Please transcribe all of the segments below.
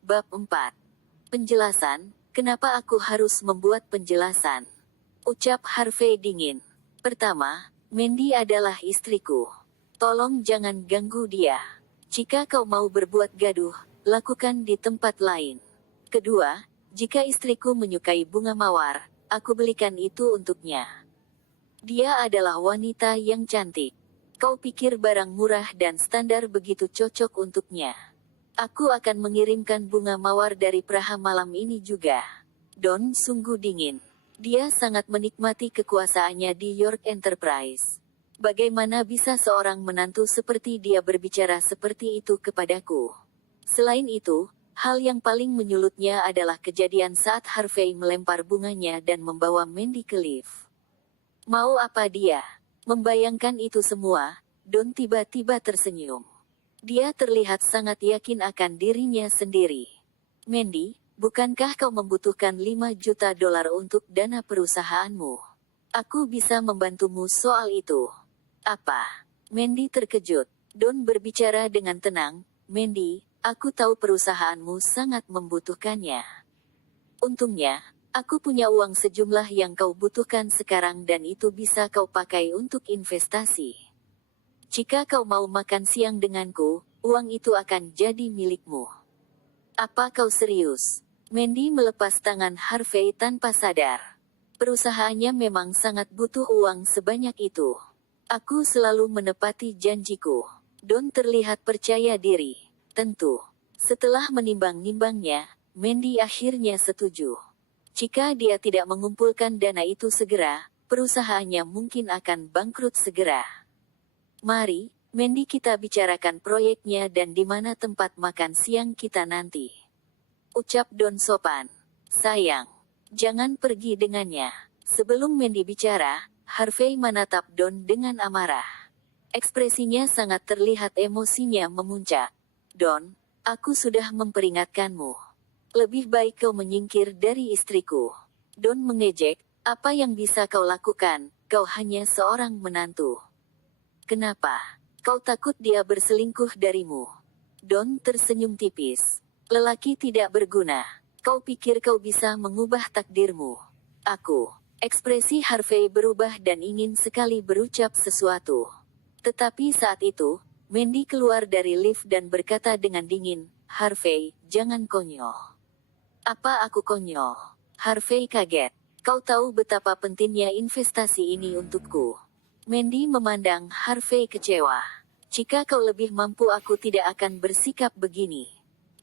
Bab 4. Penjelasan, kenapa aku harus membuat penjelasan? Ucap Harvey dingin. Pertama, Mandy adalah istriku. Tolong jangan ganggu dia. Jika kau mau berbuat gaduh, lakukan di tempat lain. Kedua, jika istriku menyukai bunga mawar, aku belikan itu untuknya. Dia adalah wanita yang cantik. Kau pikir barang murah dan standar begitu cocok untuknya? Aku akan mengirimkan bunga mawar dari Praha malam ini juga. Don sungguh dingin. Dia sangat menikmati kekuasaannya di York Enterprise. Bagaimana bisa seorang menantu seperti dia berbicara seperti itu kepadaku? Selain itu, hal yang paling menyulutnya adalah kejadian saat Harvey melempar bunganya dan membawa Mandy ke lift. Mau apa dia? Membayangkan itu semua, Don tiba-tiba tersenyum. Dia terlihat sangat yakin akan dirinya sendiri. Mandy, bukankah kau membutuhkan $5 juta untuk dana perusahaanmu? Aku bisa membantumu soal itu. Apa? Mandy terkejut. Don berbicara dengan tenang, Mandy, aku tahu perusahaanmu sangat membutuhkannya. Untungnya, aku punya uang sejumlah yang kau butuhkan sekarang dan itu bisa kau pakai untuk investasi. Jika kau mau makan siang denganku, uang itu akan jadi milikmu. Apa kau serius? Mandy melepas tangan Harvey tanpa sadar. Perusahaannya memang sangat butuh uang sebanyak itu. Aku selalu menepati janjiku. Don terlihat percaya diri. Tentu. Setelah menimbang-nimbangnya, Mandy akhirnya setuju. Jika dia tidak mengumpulkan dana itu segera, perusahaannya mungkin akan bangkrut segera. Mari, Mandy, kita bicarakan proyeknya dan di mana tempat makan siang kita nanti. Ucap Don sopan. Sayang, jangan pergi dengannya. Sebelum Mandy bicara, Harvey menatap Don dengan amarah. Ekspresinya sangat terlihat, emosinya memuncak. Don, aku sudah memperingatkanmu. Lebih baik kau menyingkir dari istriku. Don mengejek, apa yang bisa kau lakukan, kau hanya seorang menantu. Kenapa? Kau takut dia berselingkuh darimu? Don tersenyum tipis. Lelaki tidak berguna. Kau pikir kau bisa mengubah takdirmu? Aku. Ekspresi Harvey berubah dan ingin sekali berucap sesuatu. Tetapi saat itu, Mandy keluar dari lift dan berkata dengan dingin, Harvey, jangan konyol. Apa aku konyol? Harvey kaget. Kau tahu betapa pentingnya investasi ini untukku. Mandy memandang Harvey kecewa. Jika kau lebih mampu aku tidak akan bersikap begini.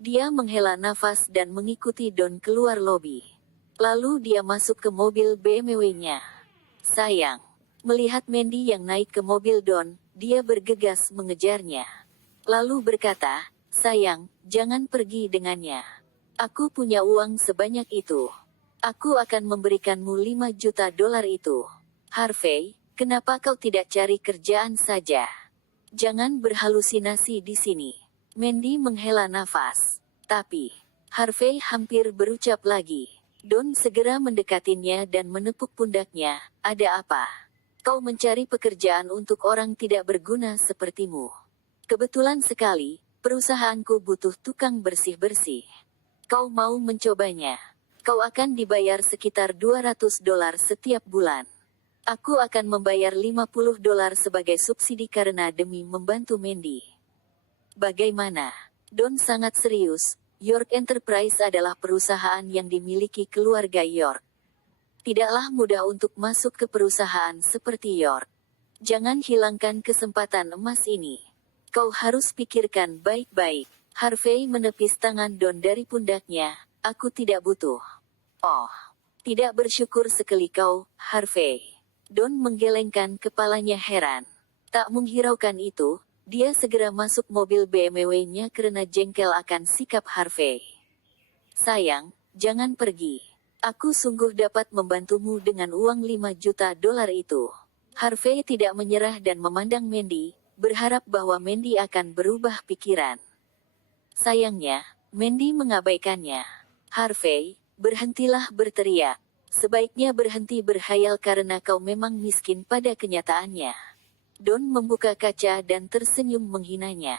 Dia menghela nafas dan mengikuti Don keluar lobi. Lalu dia masuk ke mobil BMW-nya. Sayang. Melihat Mandy yang naik ke mobil Don, dia bergegas mengejarnya. Lalu berkata, sayang, jangan pergi dengannya. Aku punya uang sebanyak itu. Aku akan memberikanmu $5 juta itu. Harvey, kenapa kau tidak cari kerjaan saja? Jangan berhalusinasi di sini. Mandy menghela nafas. Tapi, Harvey hampir berucap lagi. Don segera mendekatinya dan menepuk pundaknya. Ada apa? Kau mencari pekerjaan untuk orang tidak berguna sepertimu. Kebetulan sekali, perusahaanku butuh tukang bersih-bersih. Kau mau mencobanya? Kau akan dibayar sekitar $200 setiap bulan. Aku akan membayar $50 sebagai subsidi karena demi membantu Mandy. Bagaimana? Don sangat serius. York Enterprise adalah perusahaan yang dimiliki keluarga York. Tidaklah mudah untuk masuk ke perusahaan seperti York. Jangan hilangkan kesempatan emas ini. Kau harus pikirkan baik-baik. Harvey menepis tangan Don dari pundaknya. Aku tidak butuh. Oh, tidak bersyukur sekali kau, Harvey. Don menggelengkan kepalanya heran. Tak menghiraukan itu, dia segera masuk mobil BMW-nya karena jengkel akan sikap Harvey. Sayang, jangan pergi. Aku sungguh dapat membantumu dengan uang $5 juta itu. Harvey tidak menyerah dan memandang Mandy, berharap bahwa Mandy akan berubah pikiran. Sayangnya, Mandy mengabaikannya. Harvey, berhentilah berteriak. Sebaiknya berhenti berhayal karena kau memang miskin pada kenyataannya. Don membuka kaca dan tersenyum menghinanya.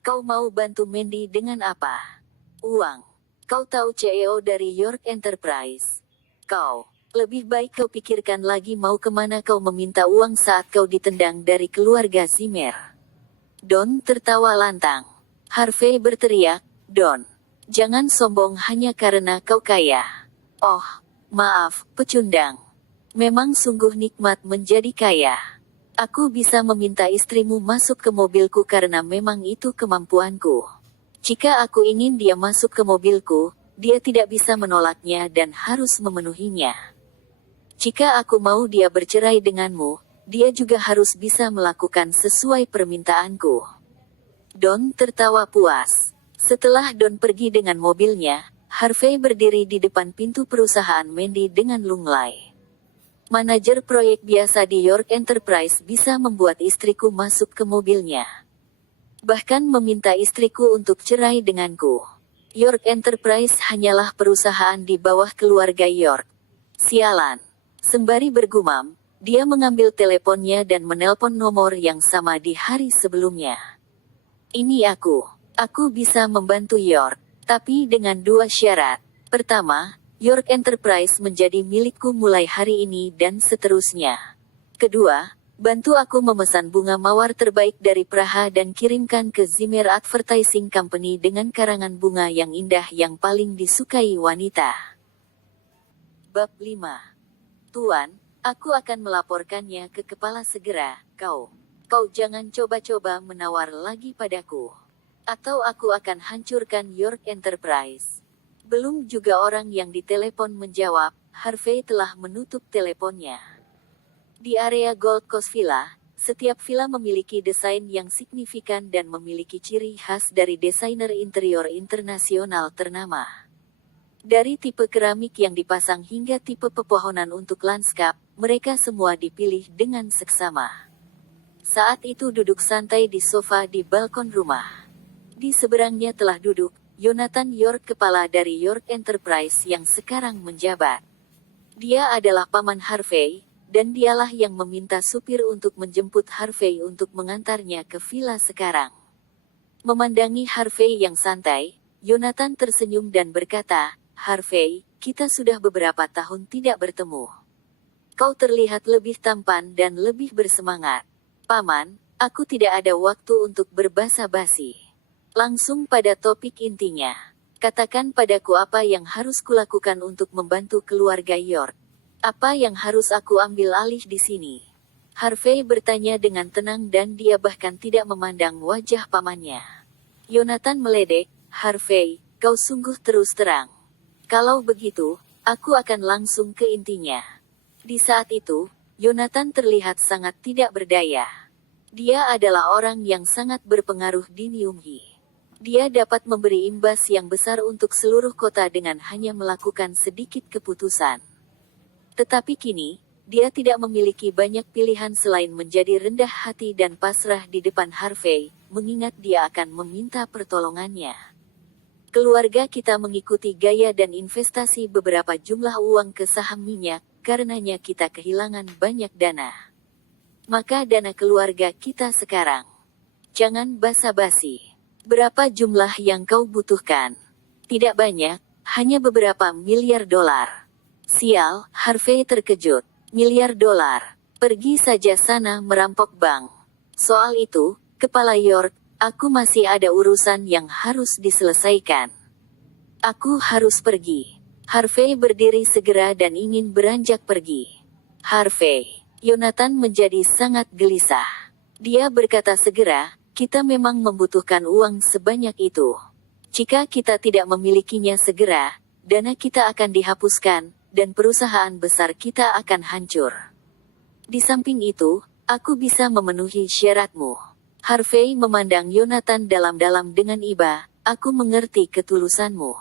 Kau mau bantu Mandy dengan apa? Uang. Kau tahu CEO dari York Enterprise. Kau. Lebih baik kau pikirkan lagi mau kemana kau meminta uang saat kau ditendang dari keluarga Zimmer. Don tertawa lantang. Harvey berteriak, Don. Jangan sombong hanya karena kau kaya. Oh, maaf, pecundang. Memang sungguh nikmat menjadi kaya. Aku bisa meminta istrimu masuk ke mobilku karena memang itu kemampuanku. Jika aku ingin dia masuk ke mobilku, dia tidak bisa menolaknya dan harus memenuhinya. Jika aku mau dia bercerai denganmu, dia juga harus bisa melakukan sesuai permintaanku. Don tertawa puas. Setelah Don pergi dengan mobilnya, Harvey berdiri di depan pintu perusahaan Mandy dengan lunglai. Manajer proyek biasa di York Enterprise bisa membuat istriku masuk ke mobilnya. Bahkan meminta istriku untuk cerai denganku. York Enterprise hanyalah perusahaan di bawah keluarga York. Sialan. Sembari bergumam, dia mengambil teleponnya dan menelpon nomor yang sama di hari sebelumnya. Ini aku. Aku bisa membantu York, tapi dengan 2 syarat. Pertama, York Enterprise menjadi milikku mulai hari ini dan seterusnya. Kedua, bantu aku memesan bunga mawar terbaik dari Praha dan kirimkan ke Zimmer Advertising Company dengan karangan bunga yang indah yang paling disukai wanita. Bab 5. Tuan, aku akan melaporkannya ke kepala segera. Kau jangan coba-coba menawar lagi padaku. Atau aku akan hancurkan York Enterprise. Belum juga orang yang ditelepon menjawab, Harvey telah menutup teleponnya. Di area Gold Coast Villa, setiap villa memiliki desain yang signifikan dan memiliki ciri khas dari desainer interior internasional ternama. Dari tipe keramik yang dipasang hingga tipe pepohonan untuk lanskap, mereka semua dipilih dengan seksama. Saat itu duduk santai di sofa di balkon rumah. Di seberangnya telah duduk Jonathan York, kepala dari York Enterprise yang sekarang menjabat. Dia adalah paman Harvey, dan dialah yang meminta supir untuk menjemput Harvey untuk mengantarnya ke villa sekarang. Memandangi Harvey yang santai, Jonathan tersenyum dan berkata, Harvey, kita sudah beberapa tahun tidak bertemu. Kau terlihat lebih tampan dan lebih bersemangat. Paman, aku tidak ada waktu untuk berbasa-basi. Langsung pada topik intinya. Katakan padaku apa yang harus kulakukan untuk membantu keluarga York. Apa yang harus aku ambil alih di sini? Harvey bertanya dengan tenang dan dia bahkan tidak memandang wajah pamannya. Jonathan meledek, Harvey, kau sungguh terus terang. Kalau begitu, aku akan langsung ke intinya. Di saat itu, Jonathan terlihat sangat tidak berdaya. Dia adalah orang yang sangat berpengaruh di Nyumhi. Dia dapat memberi imbas yang besar untuk seluruh kota dengan hanya melakukan sedikit keputusan. Tetapi kini, dia tidak memiliki banyak pilihan selain menjadi rendah hati dan pasrah di depan Harvey, mengingat dia akan meminta pertolongannya. Keluarga kita mengikuti gaya dan investasi beberapa jumlah uang ke saham minyak, karenanya kita kehilangan banyak dana. Maka dana keluarga kita sekarang. Jangan basa-basi. Berapa jumlah yang kau butuhkan? Tidak banyak, hanya beberapa miliar dolar. Sial, Harvey terkejut. Miliar dolar. Pergi saja sana merampok bank. Soal itu, Kepala York, aku masih ada urusan yang harus diselesaikan. Aku harus pergi. Harvey berdiri segera dan ingin beranjak pergi. Harvey. Jonathan menjadi sangat gelisah. Dia berkata segera, kita memang membutuhkan uang sebanyak itu. Jika kita tidak memilikinya segera, dana kita akan dihapuskan, dan perusahaan besar kita akan hancur. Di samping itu, aku bisa memenuhi syaratmu. Harvey memandang Jonathan dalam-dalam dengan iba, aku mengerti ketulusanmu.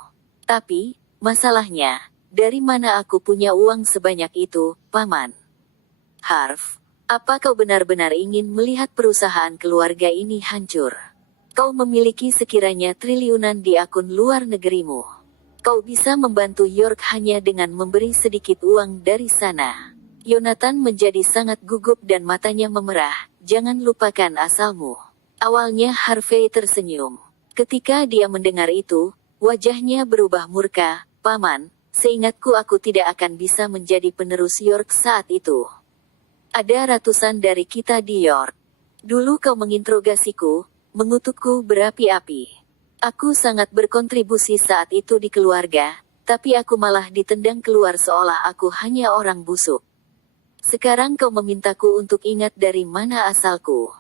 Tapi, masalahnya, dari mana aku punya uang sebanyak itu, Paman? Harv, apa kau benar-benar ingin melihat perusahaan keluarga ini hancur? Kau memiliki sekiranya triliunan di akun luar negerimu. Kau bisa membantu York hanya dengan memberi sedikit uang dari sana. Jonathan menjadi sangat gugup dan matanya memerah. Jangan lupakan asalmu. Awalnya Harvey tersenyum. Ketika dia mendengar itu, Wajahnya berubah murka. Paman, seingatku aku tidak akan bisa menjadi penerus York saat itu. Ada ratusan dari kita di York. Dulu kau menginterogasiku, mengutukku berapi-api. Aku sangat berkontribusi saat itu di keluarga, tapi aku malah ditendang keluar seolah aku hanya orang busuk. Sekarang kau memintaku untuk ingat dari mana asalku.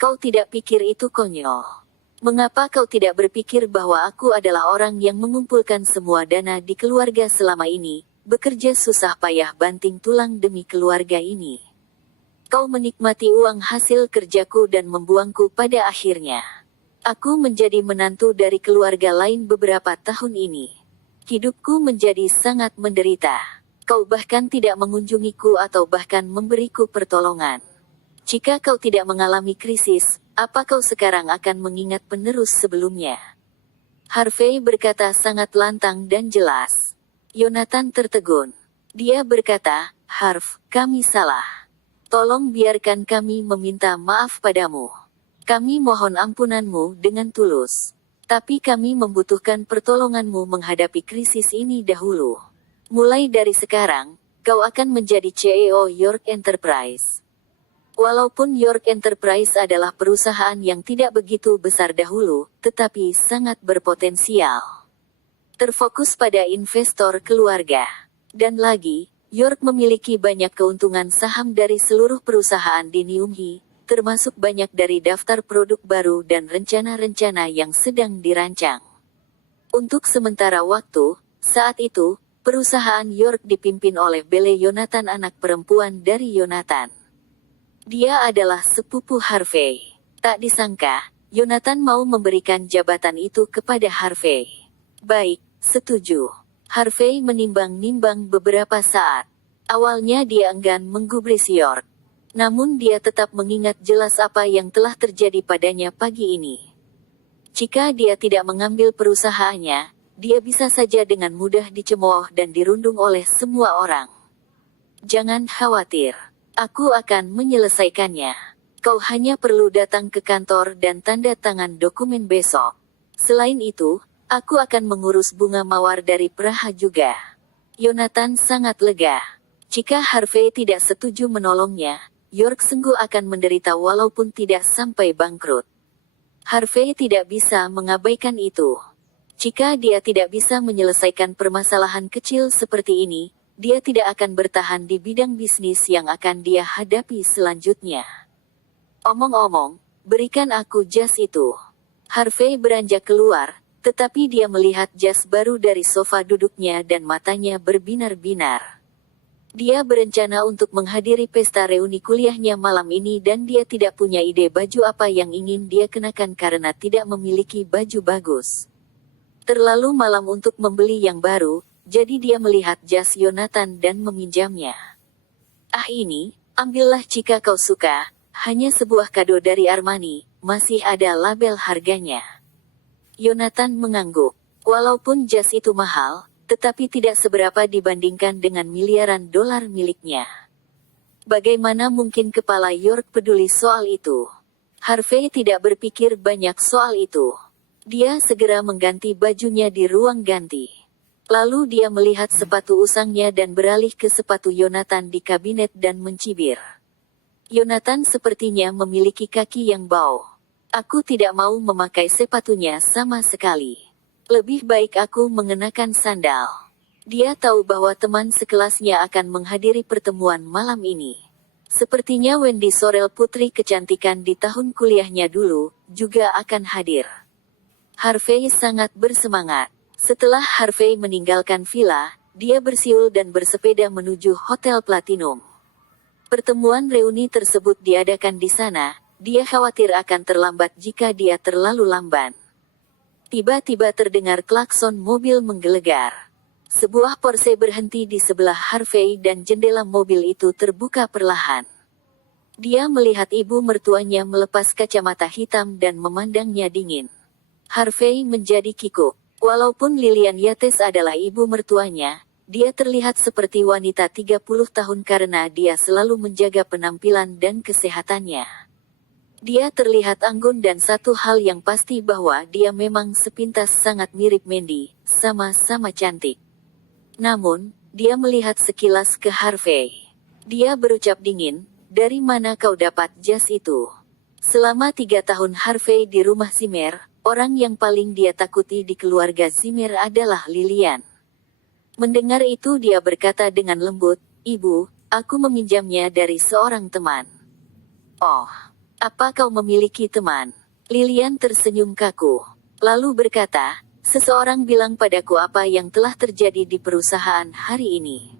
Kau tidak pikir itu konyol? Mengapa kau tidak berpikir bahwa aku adalah orang yang mengumpulkan semua dana di keluarga selama ini, bekerja susah payah banting tulang demi keluarga ini? Kau menikmati uang hasil kerjaku dan membuangku pada akhirnya. Aku menjadi menantu dari keluarga lain beberapa tahun ini. Hidupku menjadi sangat menderita. Kau bahkan tidak mengunjungiku atau bahkan memberiku pertolongan. Jika kau tidak mengalami krisis, apa kau sekarang akan mengingat penerus sebelumnya? Harvey berkata sangat lantang dan jelas. Yonatan tertegun. Dia berkata, Harv, kami salah. Tolong biarkan kami meminta maaf padamu. Kami mohon ampunanmu dengan tulus. Tapi kami membutuhkan pertolonganmu menghadapi krisis ini dahulu. Mulai dari sekarang, kau akan menjadi CEO York Enterprise. Walaupun York Enterprise adalah perusahaan yang tidak begitu besar dahulu, tetapi sangat berpotensial. Terfokus pada investor keluarga. Dan lagi, York memiliki banyak keuntungan saham dari seluruh perusahaan di Niumhi, termasuk banyak dari daftar produk baru dan rencana-rencana yang sedang dirancang. Untuk sementara waktu, saat itu, perusahaan York dipimpin oleh Belle Yonatan, anak perempuan dari Yonatan. Dia adalah sepupu Harvey. Tak disangka, Yonatan mau memberikan jabatan itu kepada Harvey. Baik, setuju. Harvey menimbang-nimbang beberapa saat. Awalnya dia enggan menggubris York. Namun dia tetap mengingat jelas apa yang telah terjadi padanya pagi ini. Jika dia tidak mengambil perusahaannya, dia bisa saja dengan mudah dicemooh dan dirundung oleh semua orang. Jangan khawatir. Aku akan menyelesaikannya. Kau hanya perlu datang ke kantor dan tanda tangan dokumen besok. Selain itu, aku akan mengurus bunga mawar dari Praha juga. Yonatan sangat lega. Jika Harvey tidak setuju menolongnya, York sungguh akan menderita walaupun tidak sampai bangkrut. Harvey tidak bisa mengabaikan itu. Jika dia tidak bisa menyelesaikan permasalahan kecil seperti ini, dia tidak akan bertahan di bidang bisnis yang akan dia hadapi selanjutnya. Omong-omong, berikan aku jas itu. Harvey beranjak keluar, tetapi dia melihat jas baru dari sofa duduknya dan matanya berbinar-binar. Dia berencana untuk menghadiri pesta reuni kuliahnya malam ini dan dia tidak punya ide baju apa yang ingin dia kenakan karena tidak memiliki baju bagus. Terlalu malam untuk membeli yang baru, jadi dia melihat jas Yonatan dan meminjamnya. Ah ini, ambillah jika kau suka, hanya sebuah kado dari Armani, masih ada label harganya. Yonatan mengangguk. Walaupun jas itu mahal, tetapi tidak seberapa dibandingkan dengan miliaran dolar miliknya. Bagaimana mungkin kepala York peduli soal itu? Harvey tidak berpikir banyak soal itu. Dia segera mengganti bajunya di ruang ganti. Lalu dia melihat sepatu usangnya dan beralih ke sepatu Yonatan di kabinet dan mencibir. Yonatan sepertinya memiliki kaki yang bau. Aku tidak mau memakai sepatunya sama sekali. Lebih baik aku mengenakan sandal. Dia tahu bahwa teman sekelasnya akan menghadiri pertemuan malam ini. Sepertinya Wendy Sorel, putri kecantikan di tahun kuliahnya dulu, juga akan hadir. Harvey sangat bersemangat. Setelah Harvey meninggalkan villa, dia bersiul dan bersepeda menuju Hotel Platinum. Pertemuan reuni tersebut diadakan di sana, dia khawatir akan terlambat jika dia terlalu lamban. Tiba-tiba terdengar klakson mobil menggelegar. Sebuah Porsche berhenti di sebelah Harvey dan jendela mobil itu terbuka perlahan. Dia melihat ibu mertuanya melepas kacamata hitam dan memandangnya dingin. Harvey menjadi kikuk. Walaupun Lilian Yates adalah ibu mertuanya, dia terlihat seperti wanita 30 tahun karena dia selalu menjaga penampilan dan kesehatannya. Dia terlihat anggun dan satu hal yang pasti bahwa dia memang sepintas sangat mirip Mandy, sama-sama cantik. Namun, dia melihat sekilas ke Harvey. Dia berucap dingin, "Dari mana kau dapat jas itu?" Selama 3 tahun Harvey di rumah Zimmer, orang yang paling dia takuti di keluarga Zimmer adalah Lilian. Mendengar itu dia berkata dengan lembut, "Ibu, aku meminjamnya dari seorang teman." "Oh, apa kau memiliki teman?" Lilian tersenyum kaku. Lalu berkata, "Seseorang bilang padaku apa yang telah terjadi di perusahaan hari ini.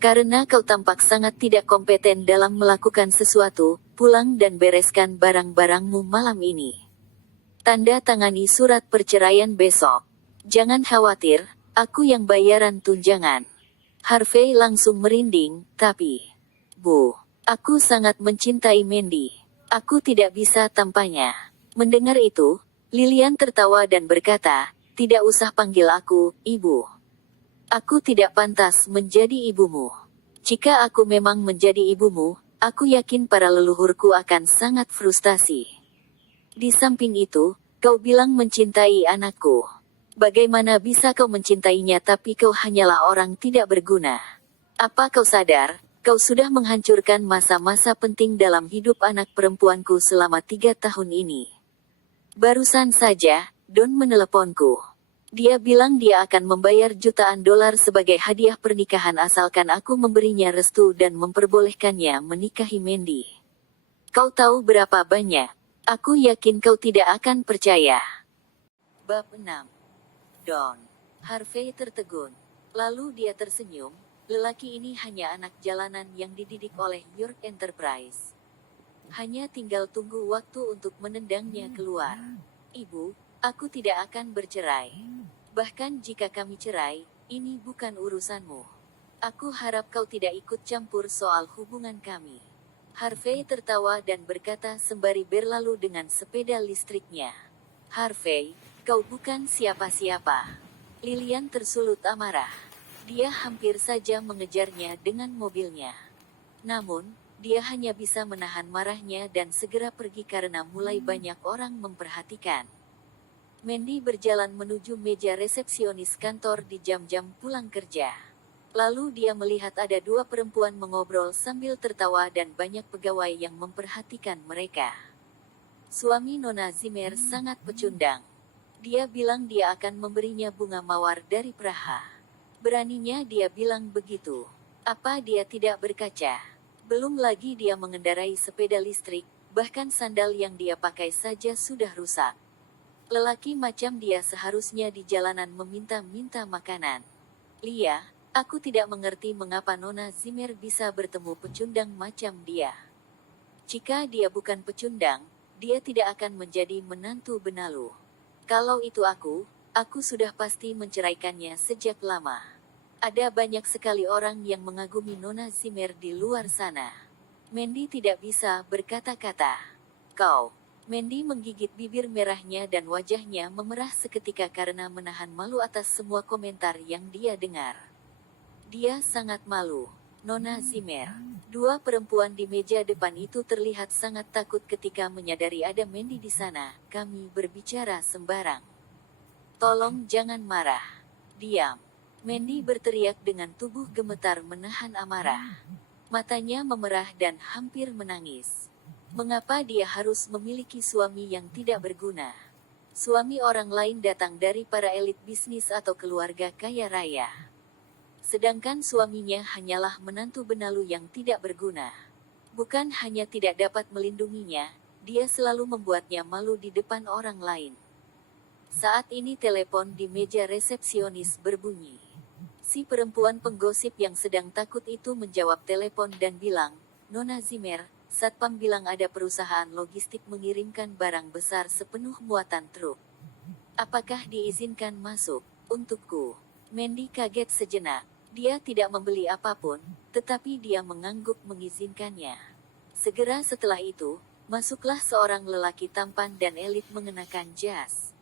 Karena kau tampak sangat tidak kompeten dalam melakukan sesuatu, pulang dan bereskan barang-barangmu malam ini. Tanda tangani surat perceraian besok. Jangan khawatir, aku yang bayaran tunjangan." Harvey langsung merinding, "Tapi, Bu, aku sangat mencintai Mandy. Aku tidak bisa tanpanya." Mendengar itu, Lilian tertawa dan berkata, "Tidak usah panggil aku, Ibu. Aku tidak pantas menjadi ibumu. Jika aku memang menjadi ibumu, aku yakin para leluhurku akan sangat frustasi. Di samping itu, kau bilang mencintai anakku. Bagaimana bisa kau mencintainya tapi kau hanyalah orang tidak berguna? Apa kau sadar, kau sudah menghancurkan masa-masa penting dalam hidup anak perempuanku selama 3 tahun ini. Barusan saja, Don meneleponku. Dia bilang dia akan membayar jutaan dolar sebagai hadiah pernikahan asalkan aku memberinya restu dan memperbolehkannya menikahi Mandy. Kau tahu berapa banyak? Aku yakin kau tidak akan percaya." Bab 6. Don. Harvey tertegun. Lalu dia tersenyum. Lelaki ini hanya anak jalanan yang dididik oleh York Enterprise. Hanya tinggal tunggu waktu untuk menendangnya keluar. "Ibu, aku tidak akan bercerai. Bahkan jika kami cerai, ini bukan urusanmu. Aku harap kau tidak ikut campur soal hubungan kami." Harvey tertawa dan berkata sembari berlalu dengan sepeda listriknya. "Harvey, kau bukan siapa-siapa." Lilian tersulut amarah. Dia hampir saja mengejarnya dengan mobilnya. Namun, dia hanya bisa menahan marahnya dan segera pergi karena mulai banyak orang memperhatikan. Mandy berjalan menuju meja resepsionis kantor di jam-jam pulang kerja. Lalu dia melihat ada 2 perempuan mengobrol sambil tertawa dan banyak pegawai yang memperhatikan mereka. Suami Nona Zimmer sangat pecundang. Dia bilang dia akan memberinya bunga mawar dari Praha. Beraninya dia bilang begitu. Apa dia tidak berkaca? Belum lagi dia mengendarai sepeda listrik, bahkan sandal yang dia pakai saja sudah rusak. Lelaki macam dia seharusnya di jalanan meminta-minta makanan. "Lia, aku tidak mengerti mengapa Nona Zimmer bisa bertemu pecundang macam dia. Jika dia bukan pecundang, dia tidak akan menjadi menantu benalu. Kalau itu aku sudah pasti menceraikannya sejak lama. Ada banyak sekali orang yang mengagumi Nona Zimmer di luar sana." Mandy tidak bisa berkata-kata. "Kau." Mandy menggigit bibir merahnya dan wajahnya memerah seketika karena menahan malu atas semua komentar yang dia dengar. Dia sangat malu. Nona Zimmer. 2 perempuan di meja depan itu terlihat sangat takut ketika menyadari ada Mandy di sana. "Kami berbicara sembarang. Tolong jangan marah. Diam." Mandy berteriak dengan tubuh gemetar menahan amarah. Matanya memerah dan hampir menangis. Mengapa dia harus memiliki suami yang tidak berguna? Suami orang lain datang dari para elit bisnis atau keluarga kaya raya. Sedangkan suaminya hanyalah menantu benalu yang tidak berguna. Bukan hanya tidak dapat melindunginya, dia selalu membuatnya malu di depan orang lain. Saat ini telepon di meja resepsionis berbunyi. Si perempuan penggosip yang sedang takut itu menjawab telepon dan bilang, "Nona Zimmer, Satpam bilang ada perusahaan logistik mengirimkan barang besar sepenuh muatan truk. Apakah diizinkan masuk?" "Untukku." Mandy kaget sejenak. Dia tidak membeli apapun, tetapi dia mengangguk mengizinkannya. Segera setelah itu, masuklah seorang lelaki tampan dan elit mengenakan jas.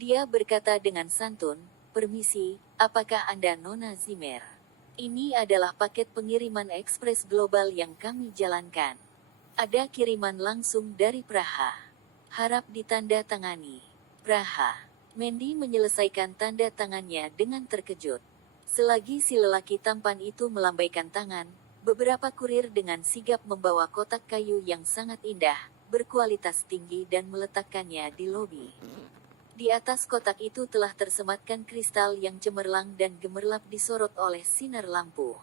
Dia berkata dengan santun, "Permisi, apakah Anda Nona Zimmer? Ini adalah paket pengiriman ekspres global yang kami jalankan." Ada kiriman langsung dari Praha. Harap ditanda tangani. Praha. Mandy menyelesaikan tanda tangannya dengan terkejut. Selagi si lelaki tampan itu melambaikan tangan, beberapa kurir dengan sigap membawa kotak kayu yang sangat indah, berkualitas tinggi dan meletakkannya di lobi. Di atas kotak itu telah tersematkan kristal yang cemerlang dan gemerlap disorot oleh sinar lampu.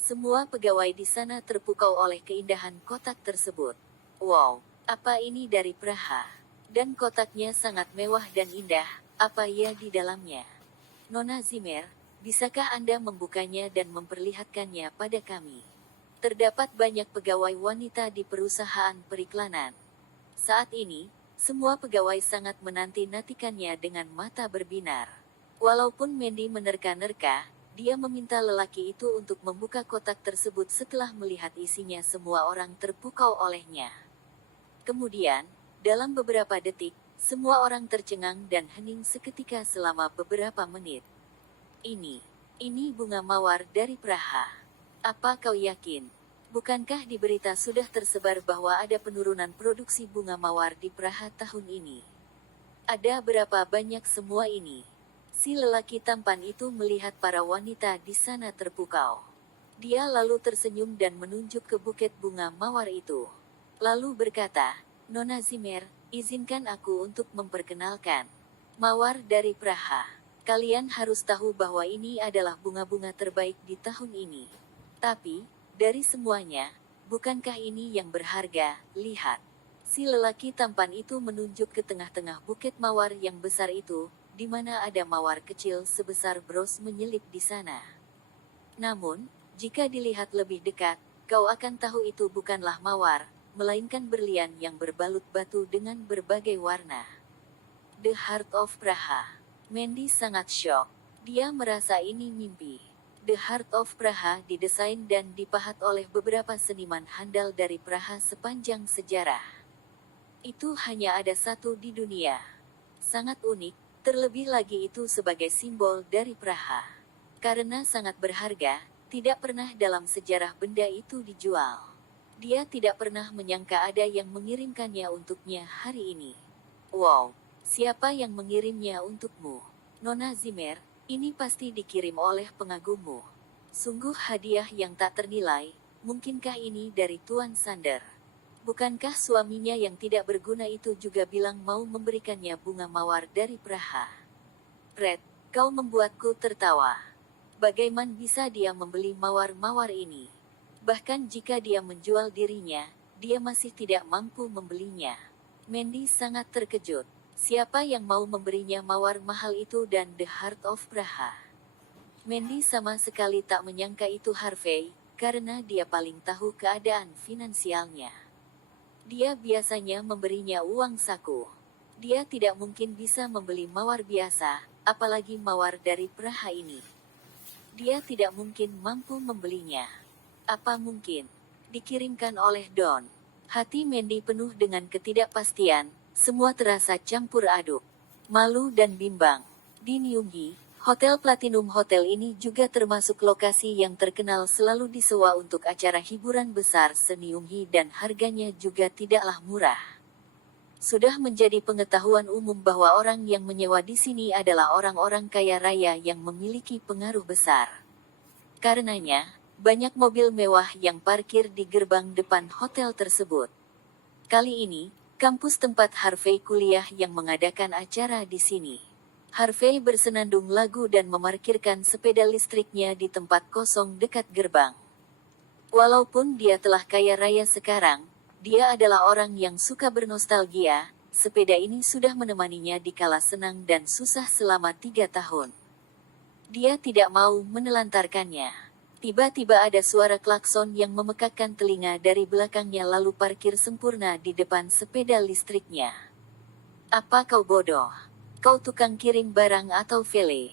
Semua pegawai di sana terpukau oleh keindahan kotak tersebut. Wow, apa ini dari Praha? Dan kotaknya sangat mewah dan indah, apa ya di dalamnya? Nona Zimmer, bisakah Anda membukanya dan memperlihatkannya pada kami? Terdapat banyak pegawai wanita di perusahaan periklanan. Saat ini, semua pegawai sangat menanti-nantikannya dengan mata berbinar. Walaupun Mandy menerka-nerka, dia meminta lelaki itu untuk membuka kotak tersebut setelah melihat isinya semua orang terpukau olehnya. Kemudian, dalam beberapa detik, semua orang tercengang dan hening seketika selama beberapa menit. Ini bunga mawar dari Praha. Apa kau yakin? Bukankah di berita sudah tersebar bahwa ada penurunan produksi bunga mawar di Praha tahun ini? Ada berapa banyak semua ini? Si lelaki tampan itu melihat para wanita di sana terpukau. Dia lalu tersenyum dan menunjuk ke buket bunga mawar itu. Lalu berkata, Nona Zimmer, izinkan aku untuk memperkenalkan. Mawar dari Praha. Kalian harus tahu bahwa ini adalah bunga-bunga terbaik di tahun ini. Tapi, dari semuanya, bukankah ini yang berharga? Lihat. Si lelaki tampan itu menunjuk ke tengah-tengah buket mawar yang besar itu, di mana ada mawar kecil sebesar bros menyelip di sana. Namun, jika dilihat lebih dekat, kau akan tahu itu bukanlah mawar, melainkan berlian yang berbalut batu dengan berbagai warna. The Heart of Praha. Mandy sangat syok. Dia merasa ini mimpi. The Heart of Praha didesain dan dipahat oleh beberapa seniman handal dari Praha sepanjang sejarah. Itu hanya ada satu di dunia. Sangat unik, terlebih lagi itu sebagai simbol dari Praha. Karena sangat berharga, tidak pernah dalam sejarah benda itu dijual. Dia tidak pernah menyangka ada yang mengirimkannya untuknya hari ini. Wow, siapa yang mengirimnya untukmu? Nona Zimmer, ini pasti dikirim oleh pengagummu. Sungguh hadiah yang tak ternilai, mungkinkah ini dari Tuan Sander? Bukankah suaminya yang tidak berguna itu juga bilang mau memberikannya bunga mawar dari Praha? Red, kau membuatku tertawa. Bagaimana bisa dia membeli mawar-mawar ini? Bahkan jika dia menjual dirinya, dia masih tidak mampu membelinya. Mandy sangat terkejut. Siapa yang mau memberinya mawar mahal itu dan The Heart of Praha? Mandy sama sekali tak menyangka itu Harvey, karena dia paling tahu keadaan finansialnya. Dia biasanya memberinya uang saku. Dia tidak mungkin bisa membeli mawar biasa, apalagi mawar dari Praha ini. Dia tidak mungkin mampu membelinya. Apa mungkin dikirimkan oleh Don? Hati Mandy penuh dengan ketidakpastian, semua terasa campur aduk. Malu dan bimbang. Di Nyunggi, Hotel Platinum Hotel ini juga termasuk lokasi yang terkenal selalu disewa untuk acara hiburan besar se-Nyunggi dan harganya juga tidaklah murah. Sudah menjadi pengetahuan umum bahwa orang yang menyewa di sini adalah orang-orang kaya raya yang memiliki pengaruh besar. Karenanya, banyak mobil mewah yang parkir di gerbang depan hotel tersebut. Kali ini, kampus tempat Harvey kuliah yang mengadakan acara di sini. Harvey bersenandung lagu dan memarkirkan sepeda listriknya di tempat kosong dekat gerbang. Walaupun dia telah kaya raya sekarang, dia adalah orang yang suka bernostalgia. Sepeda ini sudah menemaninya di kala senang dan susah selama 3 tahun. Dia tidak mau menelantarkannya. Tiba-tiba ada suara klakson yang memekakkan telinga dari belakangnya lalu parkir sempurna di depan sepeda listriknya. Apa kau bodoh? Kau tukang kirim barang atau vele?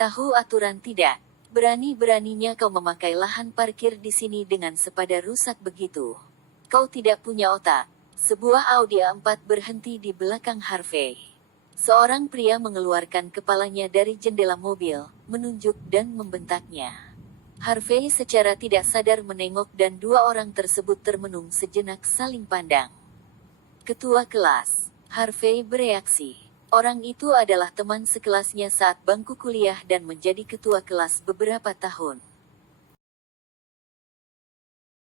Tahu aturan tidak? Berani-beraninya kau memakai lahan parkir di sini dengan sepada rusak begitu. Kau tidak punya otak. Sebuah Audi A4 berhenti di belakang Harvey. Seorang pria mengeluarkan kepalanya dari jendela mobil, menunjuk dan membentaknya. Harvey secara tidak sadar menengok dan dua orang tersebut termenung sejenak saling pandang. Ketua kelas. Harvey bereaksi. Orang itu adalah teman sekelasnya saat bangku kuliah dan menjadi ketua kelas beberapa tahun.